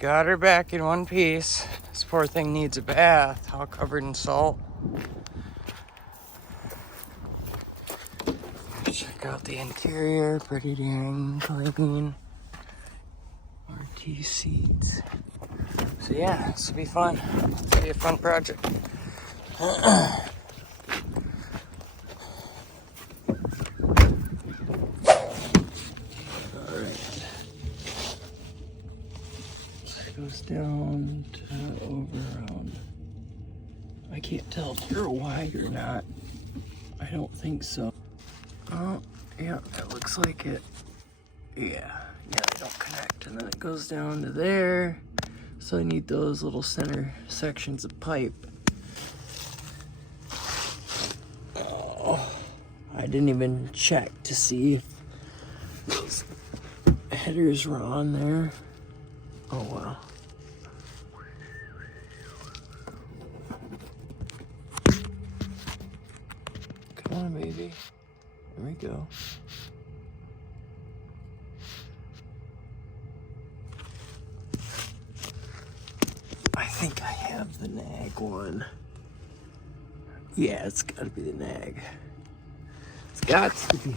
Got her back in one piece. This poor thing needs a bath, all covered in salt. Check out the interior, pretty dang clean. RT seats. So yeah, this will be fun. It'll be a fun project. Alright. This goes down to over around. I can't tell if they're wide or not. I don't think so. Oh, yeah, it looks like it. Yeah, they don't connect. And then it goes down to there. So I need those little center sections of pipe. Oh, I didn't even check to see if those headers were on there. Oh, well. Come on, baby. There we go. I think I have the nag one. Yeah, it's gotta be the nag. It's got to be.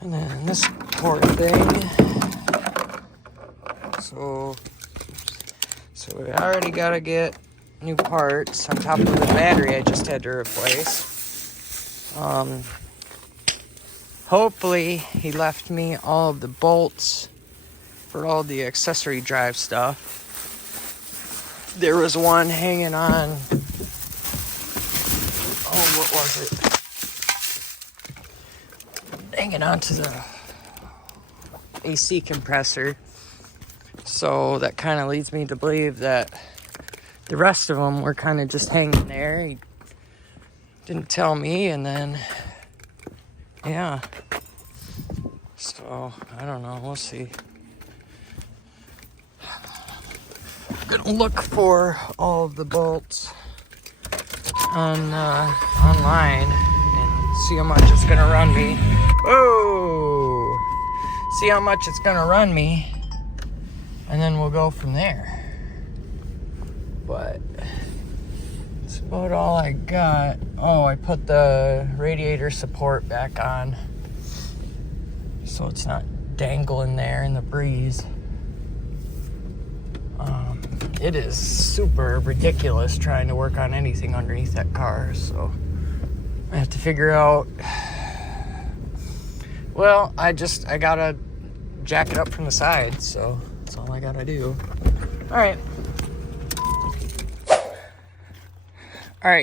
And then this poor thing. So we already gotta get new parts on top of the battery I just had to replace. Hopefully he left me all of the bolts for all the accessory drive stuff. There was one hanging on, what was it? Hanging on to the AC compressor. So that kind of leads me to believe that the rest of them were kind of just hanging there. He didn't tell me, and then, yeah. So, I don't know, we'll see. I'm gonna look for all of the bolts on online and see how much it's gonna run me. Whoa! See how much it's gonna run me, and then we'll go from there. But that's about all I got. Oh, I put the radiator support back on so it's not dangling there in the breeze. It is super ridiculous trying to work on anything underneath that car, so I have to figure out. Well, I gotta jack it up from the side, so that's all I gotta do. Alright,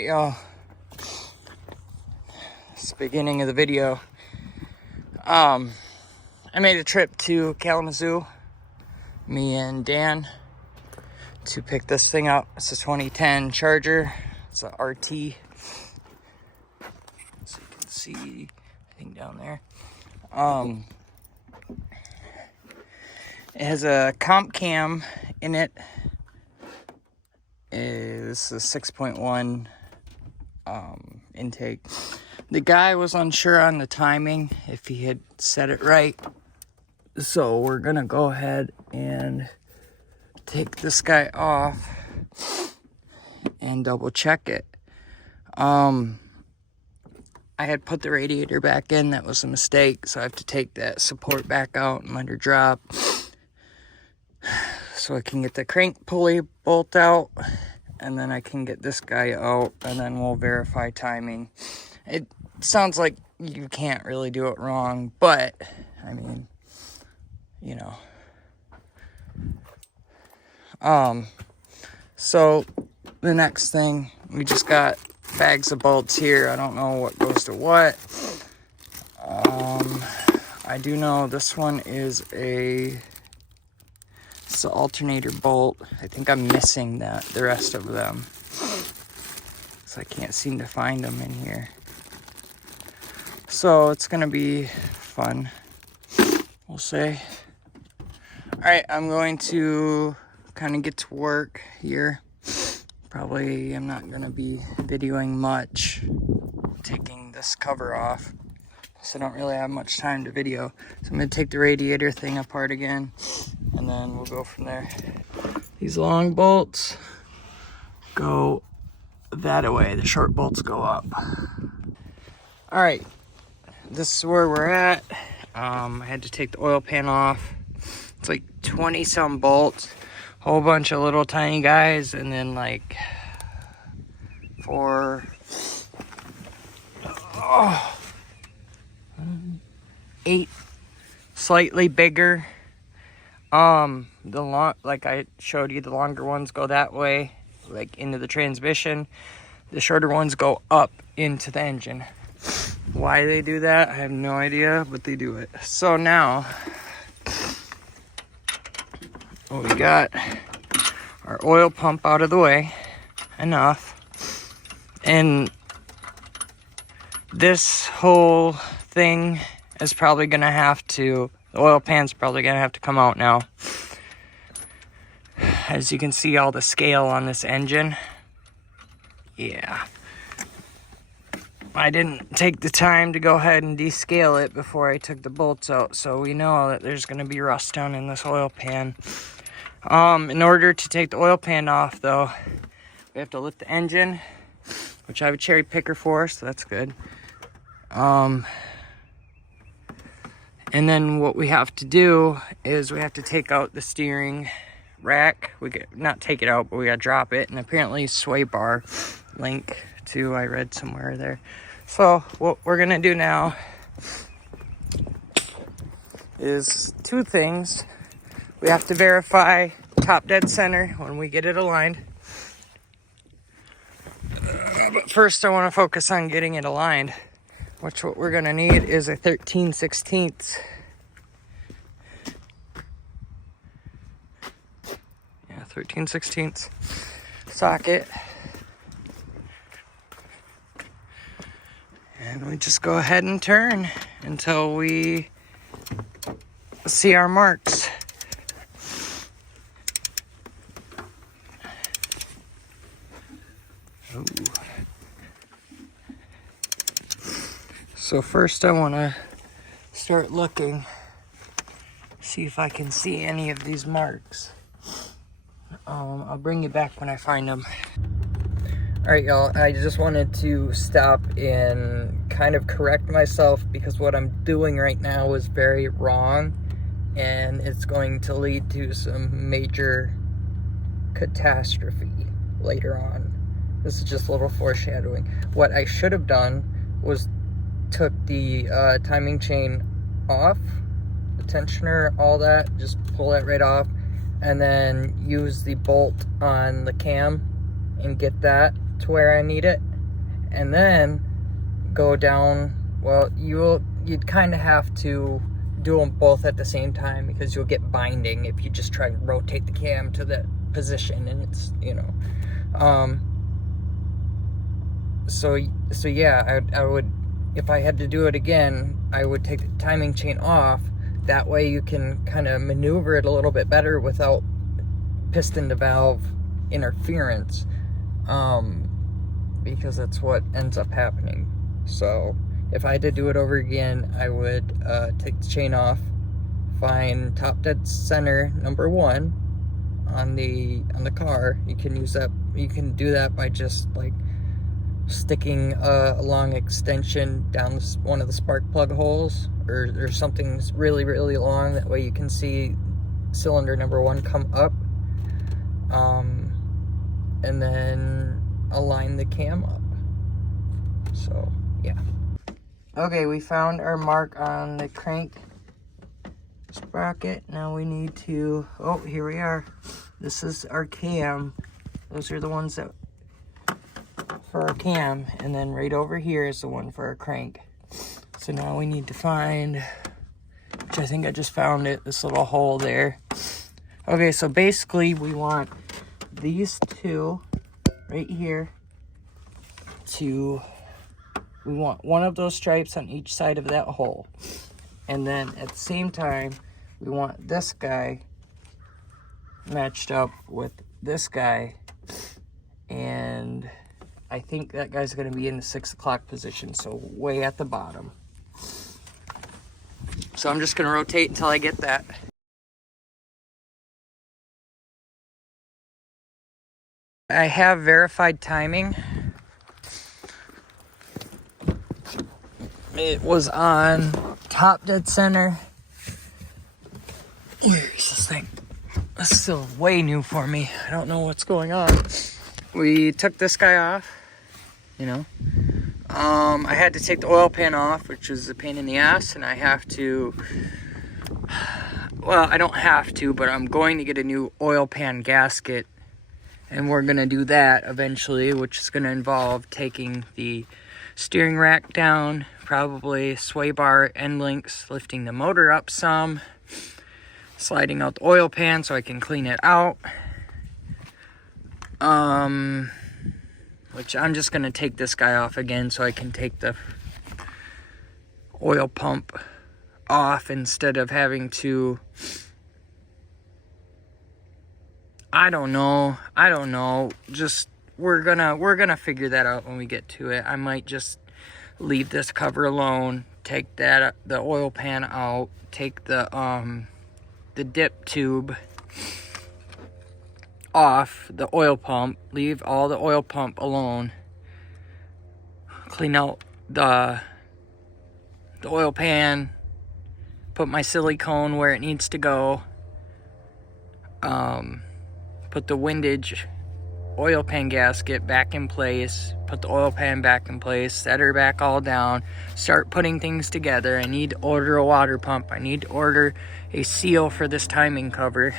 y'all. It's the beginning of the video. I made a trip to Kalamazoo, me and Dan, to pick this thing up. It's a 2010 Charger. It's a RT. So you can see the thing down there. It has a comp cam in it. It's a 6.1 intake. The guy was unsure on the timing, if he had set it right. So we're gonna go ahead and take this guy off and double check it. I had put the radiator back in. That was a mistake, so I have to take that support back out and let her drop so I can get the crank pulley bolt out, and then I can get this guy out, and then we'll verify timing. It sounds like you can't really do it wrong, but I mean, you know. So the next thing, we just got bags of bolts here. I don't know what goes to what. I do know this one is it's the alternator bolt. I think I'm missing the rest of them, so I can't seem to find them in here. So it's gonna be fun, we'll say. Alright, I'm going to kind of get to work here. Probably I'm not going to be videoing much, taking this cover off, so I don't really have much time to video. So I'm going to take the radiator thing apart again, and then we'll go from there. These long bolts go that way. The short bolts go up. All right, this is where we're at. I had to take the oil pan off. It's like 20 some bolts, whole bunch of little tiny guys, and then like 8 slightly bigger. Like I showed you, the longer ones go that way, like into the transmission. The shorter ones go up into the engine. Why they do that, I have no idea, but they do it. So now, we got our oil pump out of the way, enough. And this whole thing is probably gonna have to, the oil pan's probably gonna have to come out now. As you can see, all the scale on this engine. Yeah. I didn't take the time to go ahead and descale it before I took the bolts out, so we know that there's gonna be rust down in this oil pan. In order to take the oil pan off though, we have to lift the engine, which I have a cherry picker for, so that's good. And then what we have to do is we have to take out the steering rack. Not take it out, but we gotta drop it. And apparently sway bar link too, I read somewhere there. So what we're gonna do now is 2 things. We have to verify top dead center when we get it aligned. But first I want to focus on getting it aligned, which what we're gonna need is a 13/16. Yeah, 13/16 socket. And we just go ahead and turn until we see our marks. Ooh. So first I want to start looking, see if I can see any of these marks. I'll bring you back when I find them. Alright y'all, I just wanted to stop and kind of correct myself because what I'm doing right now is very wrong and it's going to lead to some major catastrophe later on. This is just a little foreshadowing. What I should have done was took the timing chain off, the tensioner, all that, just pull that right off, and then use the bolt on the cam and get that to where I need it, and then go down. Well, you'd kind of have to do them both at the same time because you'll get binding if you just try to rotate the cam to that position, and it's, you know, so yeah, I would, if I had to do it again, I would take the timing chain off. That way you can kind of maneuver it a little bit better without piston to valve interference, because that's what ends up happening. So if I had to do it over again, I would take the chain off, find top dead center number 1 on the car. You can use that. You can do that by just like sticking a long extension down one of the spark plug holes, or something really, really long. That way you can see cylinder number 1 come up, and then align the cam up. So yeah. Okay, we found our mark on the crank sprocket. Now we need to, oh, here we are. This is our cam. Those are the ones that for our cam, and then right over here is the one for our crank. So now we need to find, which I think I just found it, this little hole there. Okay, so basically we want these 2 right here we want one of those stripes on each side of that hole. And then at the same time, we want this guy matched up with this guy, and I think that guy's going to be in the 6 o'clock position, so way at the bottom. So I'm just going to rotate until I get that. I have verified timing. It was on top dead center. Where is this thing? This is still way new for me. I don't know what's going on. We took this guy off, you know. I had to take the oil pan off, which is a pain in the ass, and I have to, well, I don't have to, but I'm going to get a new oil pan gasket, and we're gonna do that eventually, which is gonna involve taking the steering rack down, probably sway bar end links, lifting the motor up some, sliding out the oil pan so I can clean it out. Which I'm just gonna take this guy off again so I can take the oil pump off instead of having to, I don't know, just we're gonna figure that out when we get to it. I might just leave this cover alone, take the oil pan out, take the dip tube off the oil pump, leave all the oil pump alone, clean out the oil pan, put my silicone where it needs to go, put the windage oil pan gasket back in place, put the oil pan back in place, set her back all down, start putting things together. I need to order a water pump. I need to order a seal for this timing cover.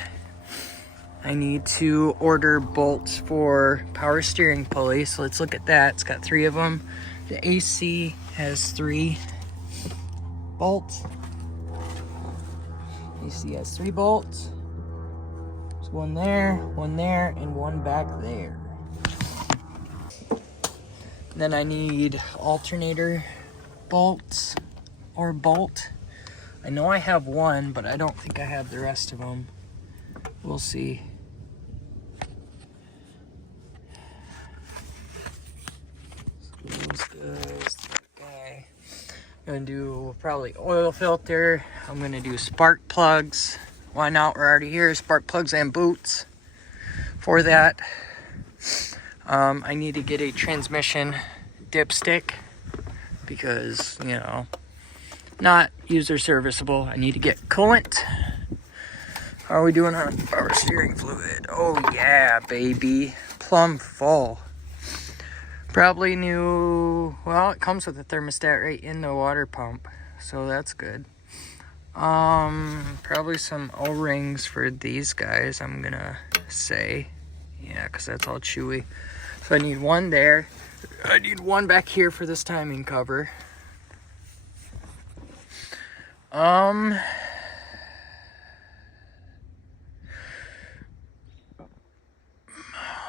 I need to order bolts for power steering pulley. So let's look at that. It's got 3 of them. The AC has 3 bolts. AC has 3 bolts. There's one there, and one back there. Then I need alternator bolts or bolt. I know I have one, but I don't think I have the rest of them. We'll see. Those guys, that guy. I'm gonna do probably oil filter. I'm gonna do spark plugs. Why not? We're already here. Spark plugs and boots for that. I need to get a transmission dipstick because, you know, not user serviceable. I need to get coolant. How are we doing on power steering fluid? Oh yeah, baby. Plumb full. Probably new, well, it comes with a thermostat right in the water pump, so that's good. Probably some O-rings for these guys, I'm gonna say. Yeah, because that's all chewy. So I need one there. I need one back here for this timing cover.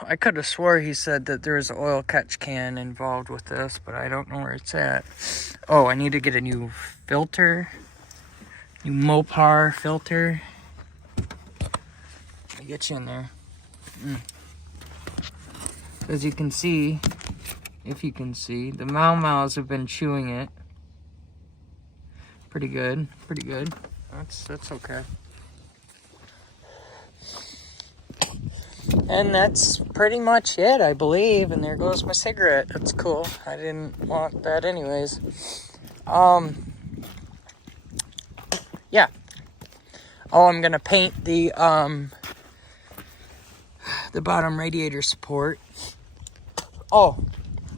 I could have swore he said that there was an oil catch can involved with this, but I don't know where it's at. Oh, I need to get a new filter. New Mopar filter. I'll get you in there. As you can see, if you can see, the Mau Mau's have been chewing it. Pretty good, pretty good. That's okay. And that's pretty much it, I believe. And there goes my cigarette. That's cool. I didn't want that anyways. Yeah. Oh, I'm gonna paint the bottom radiator support. Oh,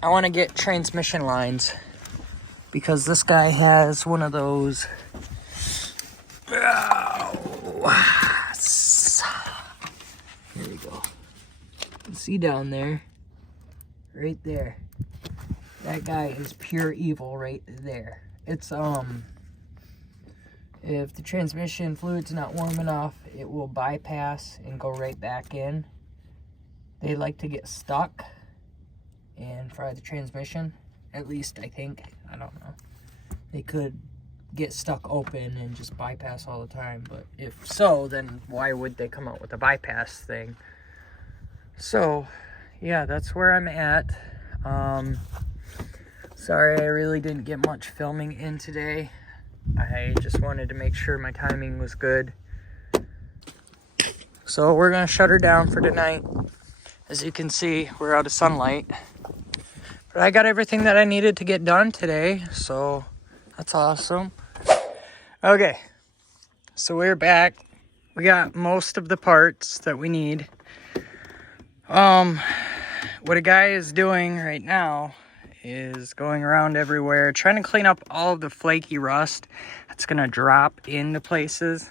I want to get transmission lines because this guy has one of those. Here we go. You can see down there, right there. That guy is pure evil right there. It's if the transmission fluid's not warm enough, it will bypass and go right back in. They like to get stuck and fry the transmission. At least I think. I don't know. They could get stuck open and just bypass all the time, but if so, then why would they come out with a bypass thing? So yeah, that's where I'm at. Sorry I really didn't get much filming in today. I just wanted to make sure my timing was good. So we're gonna shut her down for tonight. As you can see, we're out of sunlight. But I got everything that I needed to get done today, so that's awesome. Okay, so we're back. We got most of the parts that we need. What a guy is doing right now is going around everywhere, trying to clean up all of the flaky rust that's gonna drop into places.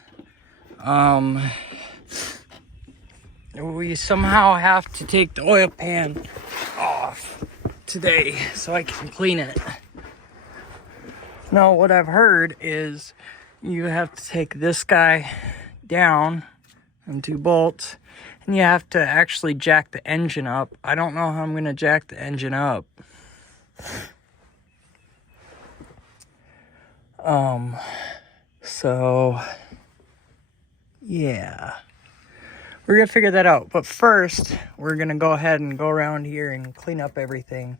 We somehow have to take the oil pan off today so I can clean it. Now, what I've heard is you have to take this guy down and 2 bolts, and you have to actually jack the engine up. I don't know how I'm gonna jack the engine up. So yeah, we're gonna figure that out. But first, we're gonna go ahead and go around here and clean up everything.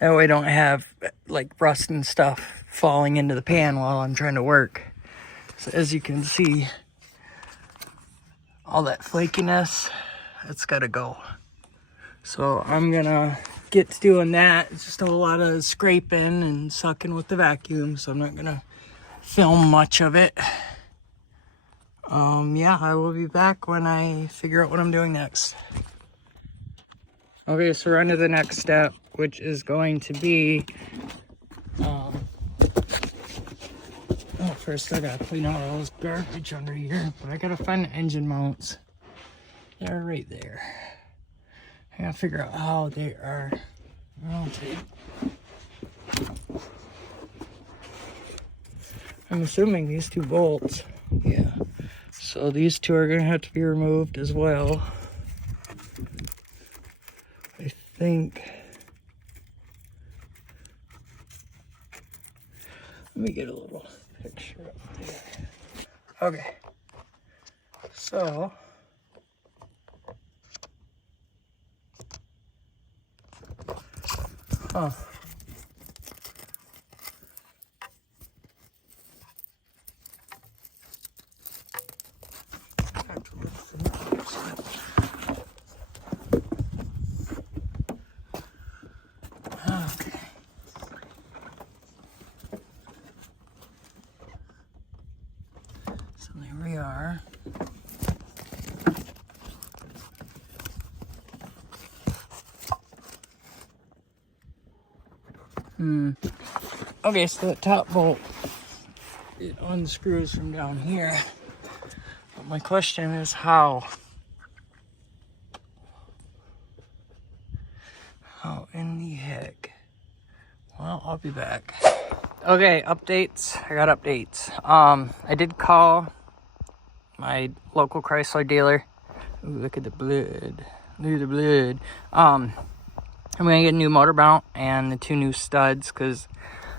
That way I don't have like rust and stuff falling into the pan while I'm trying to work. So as you can see, all that flakiness, that's gotta go. So I'm gonna get to doing that. It's just a lot of scraping and sucking with the vacuum, so I'm not gonna film much of it. Yeah, I will be back when I figure out what I'm doing next. Okay, so we're on to the next step, which is going to be, first I gotta clean out all this garbage under here, but I gotta find the engine mounts. They're right there. I gotta figure out how they are mounted. I'm assuming these 2 bolts, yeah. So these 2 are gonna have to be removed as well. I think. Let me get a little picture up there. Okay. So. Huh. Okay. So there we are. Okay, so the top bolt, it unscrews from down here. But my question is how? How in the heck? Well, I'll be back. Okay, updates. I got updates. I did call my local Chrysler dealer. Ooh, look at the blood. Look at the blood. I'm gonna get a new motor mount and the 2 new studs because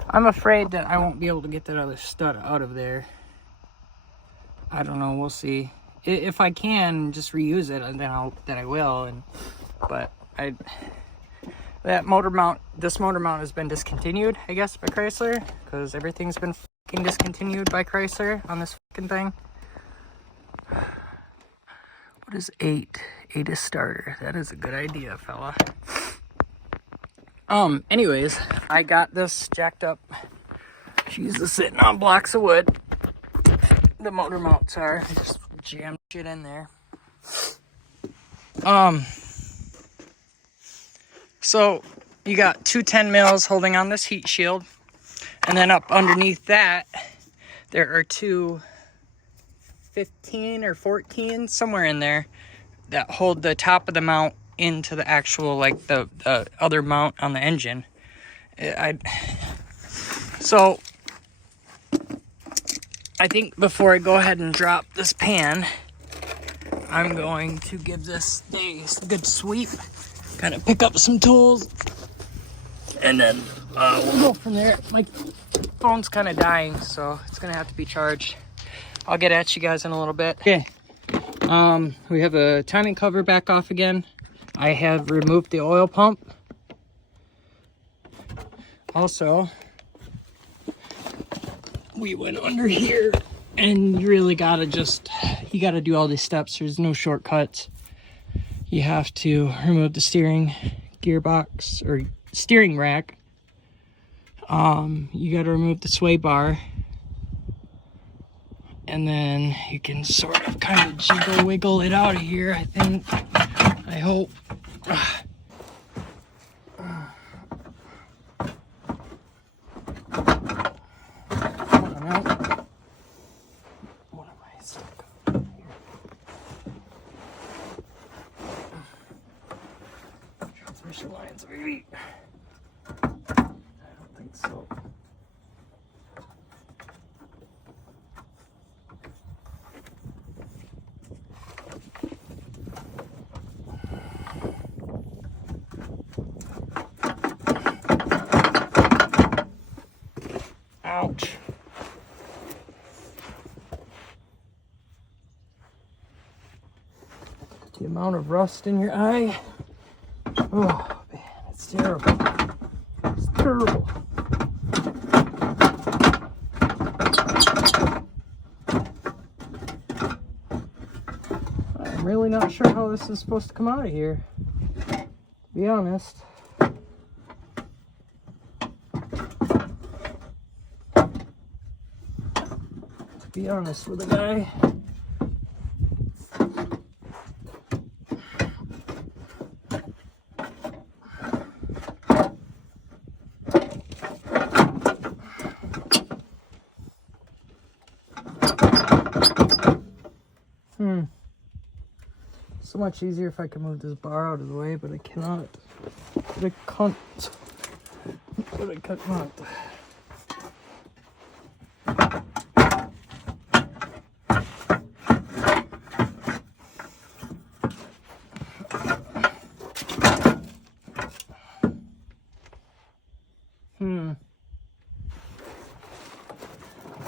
I'm afraid that I won't be able to get that other stud out of there. I don't know. We'll see. If I can just reuse it, and then I will. But that motor mount, this motor mount has been discontinued, I guess, by Chrysler because everything's been fucking discontinued by Chrysler on this fucking thing. What is 8? 8 is starter. That is a good idea, fella. Anyways, I got this jacked up. She's just sitting on blocks of wood. The motor mounts are. I just jammed shit in there. So you got 2 10 mils holding on this heat shield. And then up underneath that, there are 2 15 or 14, somewhere in there, that hold the top of the mount into the actual, like, the other mount on the engine. So I think before I go ahead and drop this pan, I'm going to give this a good sweep, kind of pick up some tools, and then we'll go from there. My phone's kind of dying, so it's gonna have to be charged. I'll get at you guys in a little bit. Okay, we have the timing cover back off again. I have removed the oil pump. Also, we went under here, and you really gotta you gotta do all these steps. There's no shortcuts. you have to remove the steering gearbox or steering rack. You got to remove the sway bar, and then you can sort of kind of jiggle wiggle it out of here, I think. I hope. Transmission lines, maybe. I don't think so. Ouch. The amount of rust in your eye. Oh, man, it's terrible. It's terrible. I'm really not sure how this is supposed to come out of here, to be honest. To be honest with the guy. So much easier if I can move this bar out of the way, but I cannot. But I can't. But I cannot.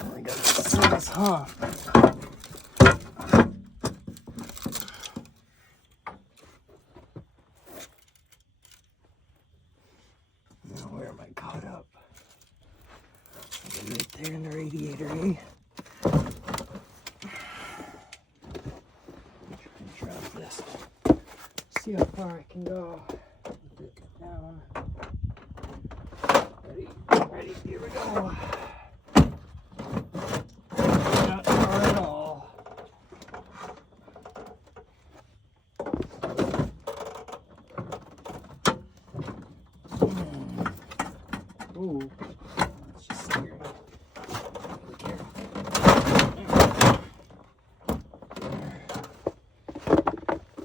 I gotta see this, huh? Right there in the radiator, eh? Try and drop this. See how far I can go. Put it down. Ready, here we go. Not far at all. Ooh.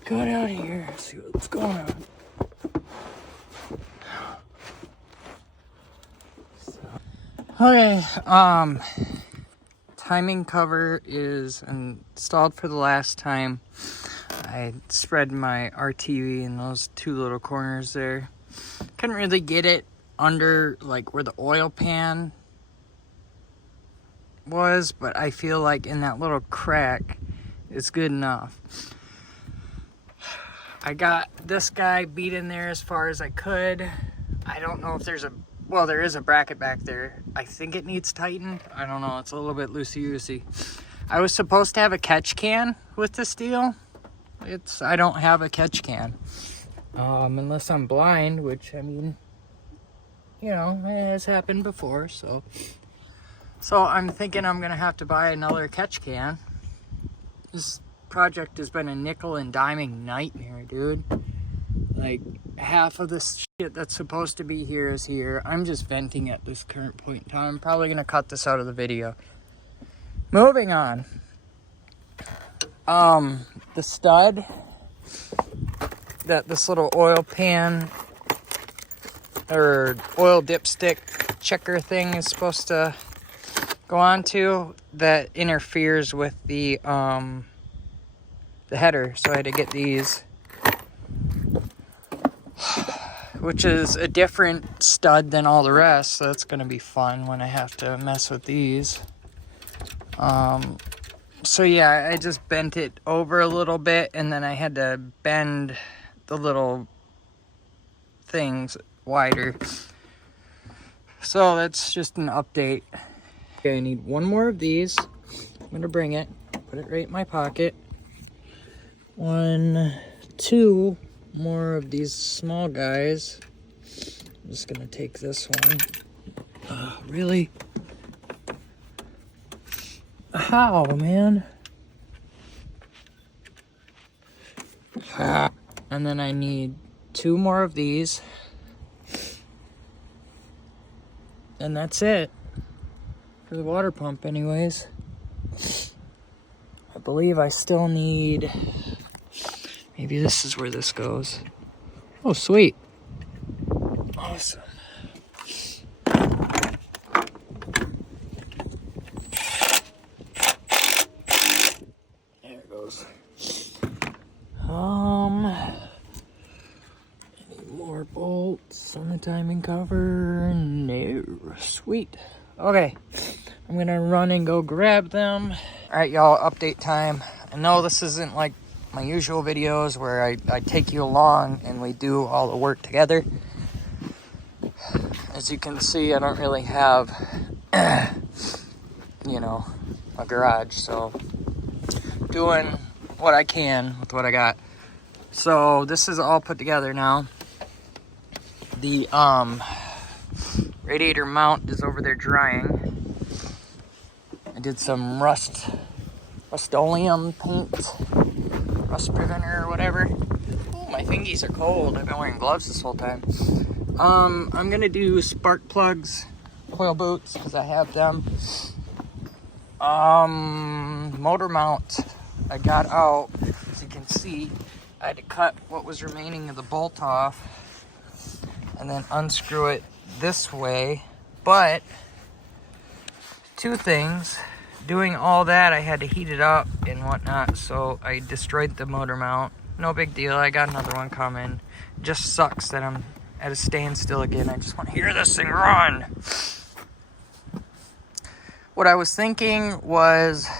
Go down here, see what's going on. Okay, timing cover is installed for the last time. I spread my RTV in those two little corners there. Couldn't really get it under like where the oil pan was, but I feel like in that little crack it's good enough. I got this guy beat in there as far as I could. I don't know if there's well, there is a bracket back there. I think it needs tightened. I don't know, it's a little bit loosey-goosey. I was supposed to have a catch can with this deal. I don't have a catch can. Unless I'm blind, which, I mean, you know, it has happened before, so I'm thinking I'm gonna have to buy another catch can. This project has been a nickel and diming nightmare, dude. Like, half of this shit that's supposed to be here is here. I'm just venting at this current point in time. I'm probably gonna cut this out of the video. Moving on. The stud that this little oil pan or oil dipstick checker thing is supposed to go onto, that interferes with the header, so I had to get these, which is a different stud than all the rest, so that's gonna be fun when I have to mess with these. So yeah, I just bent it over a little bit, and then I had to bend the little things wider. So that's just an update. Okay, I need one more of these. I'm gonna bring it, put it right in my pocket. 1, 2 more of these small guys. I'm just gonna take this one. Really? How, man? And then I need 2 more of these. And that's it. For the water pump anyways. I believe I still need... Maybe this is where this goes. Oh, sweet. Awesome. There it goes. Any more bolts on the timing cover? No. Sweet. Okay. I'm gonna run and go grab them. Alright, y'all, update time. I know this isn't like my usual videos where I take you along and we do all the work together. As you can see, I don't really have, you know, a garage, so doing what I can with what I got. So this is all put together now. The radiator mount is over there drying. I did some Rust-Oleum paint, rust preventer or whatever. Oh, my fingies are cold. I've been wearing gloves this whole time. I'm gonna do spark plugs, coil boots, because I have them. Motor mount, I got out. As you can see, I had to cut what was remaining of the bolt off and then unscrew it this way. But 2 things. Doing all that, I had to heat it up and whatnot, so I destroyed the motor mount. No big deal, I got another one coming. It just sucks that I'm at a standstill again. I just want to hear this thing run. What I was thinking was,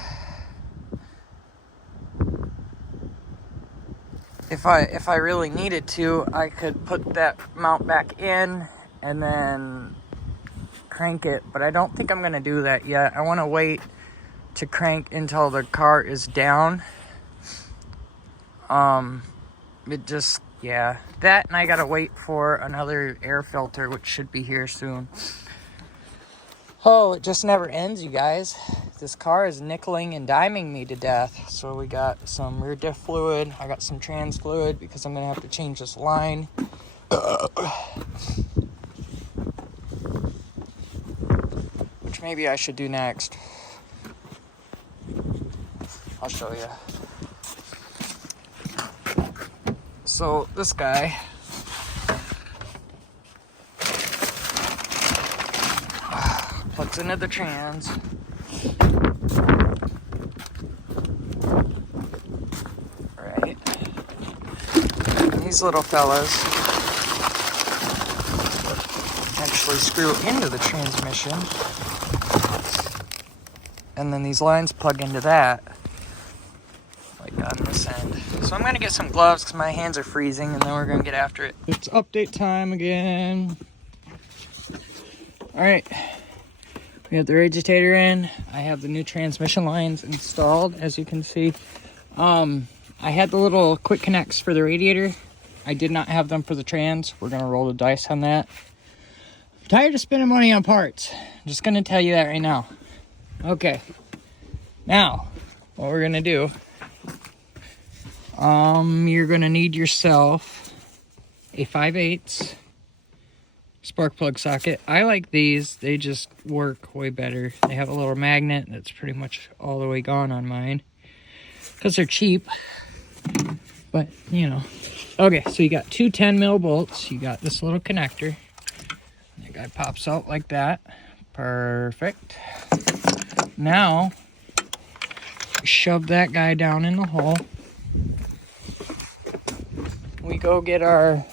if I really needed to, I could put that mount back in and then crank it, but I don't think I'm gonna do that yet. I want to wait to crank until the car is down. It just, yeah, that, and I gotta wait for another air filter, which should be here soon. Oh, it just never ends, you guys. This car is nickeling and diming me to death. So we got some rear diff fluid. I got some trans fluid because I'm gonna have to change this line. Which maybe I should do next. I'll show you. So this guy plugs into the trans. Right. And these little fellas actually screw into the transmission. And then these lines plug into that. On this end. So I'm gonna get some gloves because my hands are freezing, and then we're gonna get after it. It's update time again. Alright, we have the agitator in. I have the new transmission lines installed, as you can see. I had the little quick connects for the radiator. I did not have them for the trans. We're gonna roll the dice on that. I'm tired of spending money on parts. I'm just gonna tell you that right now. Okay, now what we're gonna do, you're gonna need yourself a 5/8 spark plug socket. I like these, they just work way better. They have a little magnet that's pretty much all the way gone on mine because they're cheap, but you know. Okay, so you got 2 10mm bolts. You got this little connector. That guy pops out like that. Perfect. Now shove that guy down in the hole. We go get our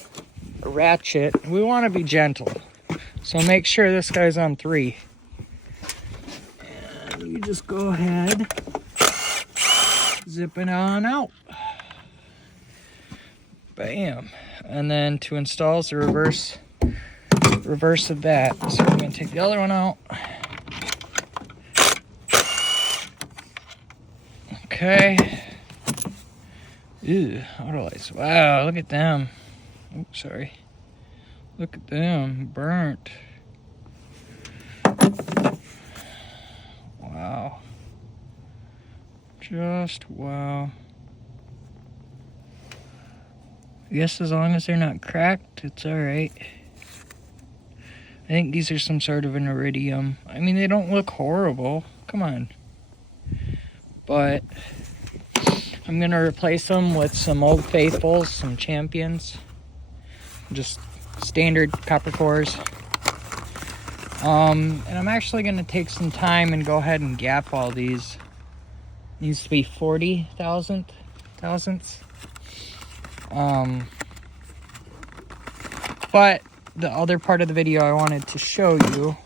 ratchet. We want to be gentle, so make sure this guy's on 3. And you just go ahead, zip it on out. Bam. And then to install is the reverse of that. So we're going to take the other one out. Okay. Ew, Autolites. Wow, look at them. Oops, sorry. Look at them, burnt. Wow. Just wow. I guess as long as they're not cracked, it's alright. I think these are some sort of an iridium. I mean, they don't look horrible. Come on. But I'm going to replace them with some Old Faithfuls, some Champions. Just standard copper cores. And I'm actually going to take some time and go ahead and gap all these. Needs to be 40 thousandths. But the other part of the video I wanted to show you,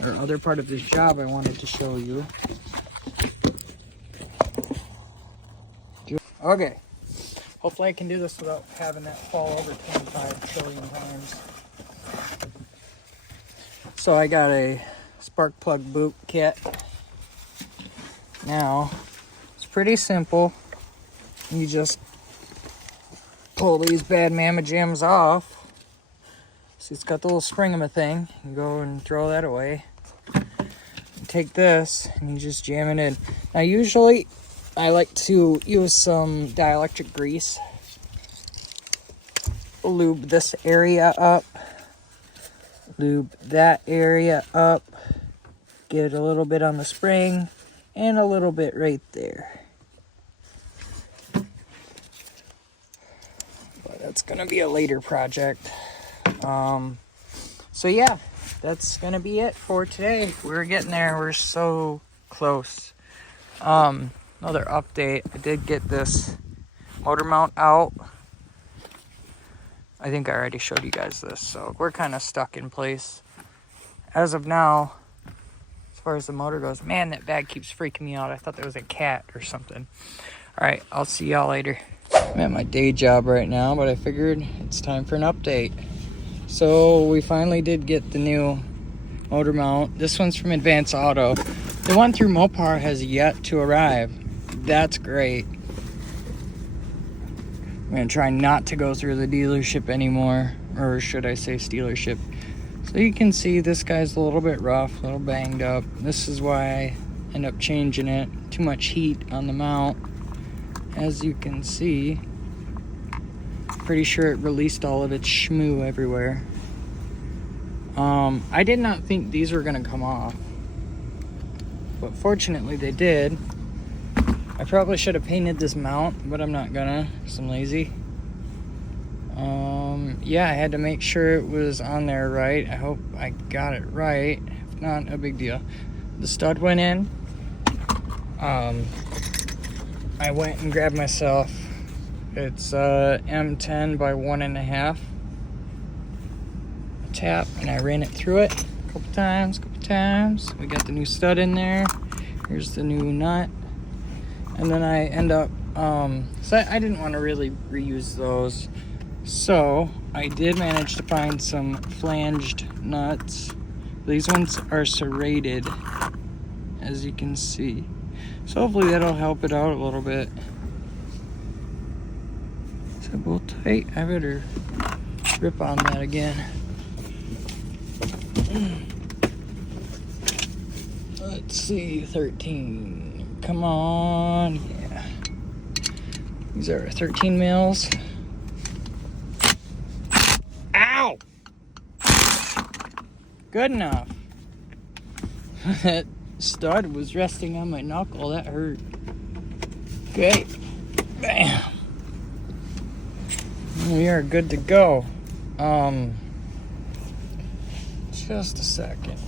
or other part of this job I wanted to show you. Okay. Hopefully I can do this without having that fall over 25 trillion times. So I got a spark plug boot kit. Now, it's pretty simple. You just pull these bad mamma jams off. See, it's got the little springama thing. You go and throw that away. You take this and you just jam it in. Now, usually I like to use some dielectric grease. Lube this area up. Lube that area up. Get a little bit on the spring and a little bit right there. But that's gonna be a later project. So yeah, that's gonna be it for today. We're getting there. We're so close. Another update. I did get this motor mount out. I think I already showed you guys this, so we're kind of stuck in place as of now. As far as the motor goes, man, that bag keeps freaking me out. I thought there was a cat or something. All right, I'll see y'all later. I'm at my day job right now, but I figured it's time for an update. So we finally did get the new motor mount. This one's from Advance Auto. The one through Mopar has yet to arrive. That's great. I'm gonna try not to go through the dealership anymore, or should I say stealership. So you can see this guy's a little bit rough, a little banged up. This is why I end up changing it. Too much heat on the mount. As you can see, pretty sure it released all of its shmoo everywhere. I did not think these were gonna come off, but fortunately they did. I probably should have painted this mount, but I'm not gonna, because I'm lazy. Yeah, I had to make sure it was on there right. I hope I got it right. If not, a big deal. The stud went in. I went and grabbed myself. It's M10 by 1.5 tap, and I ran it through it a couple times. We got the new stud in there. Here's the new nut. And then I end up, so I didn't want to really reuse those. So I did manage to find some flanged nuts. These ones are serrated, as you can see. So hopefully that'll help it out a little bit. Is that bolt tight? I better rip on that again. Let's see, 13. Come on, yeah. These are 13 mils. Ow! Good enough. That stud was resting on my knuckle. That hurt. Okay. Bam. We are good to go. Just a second.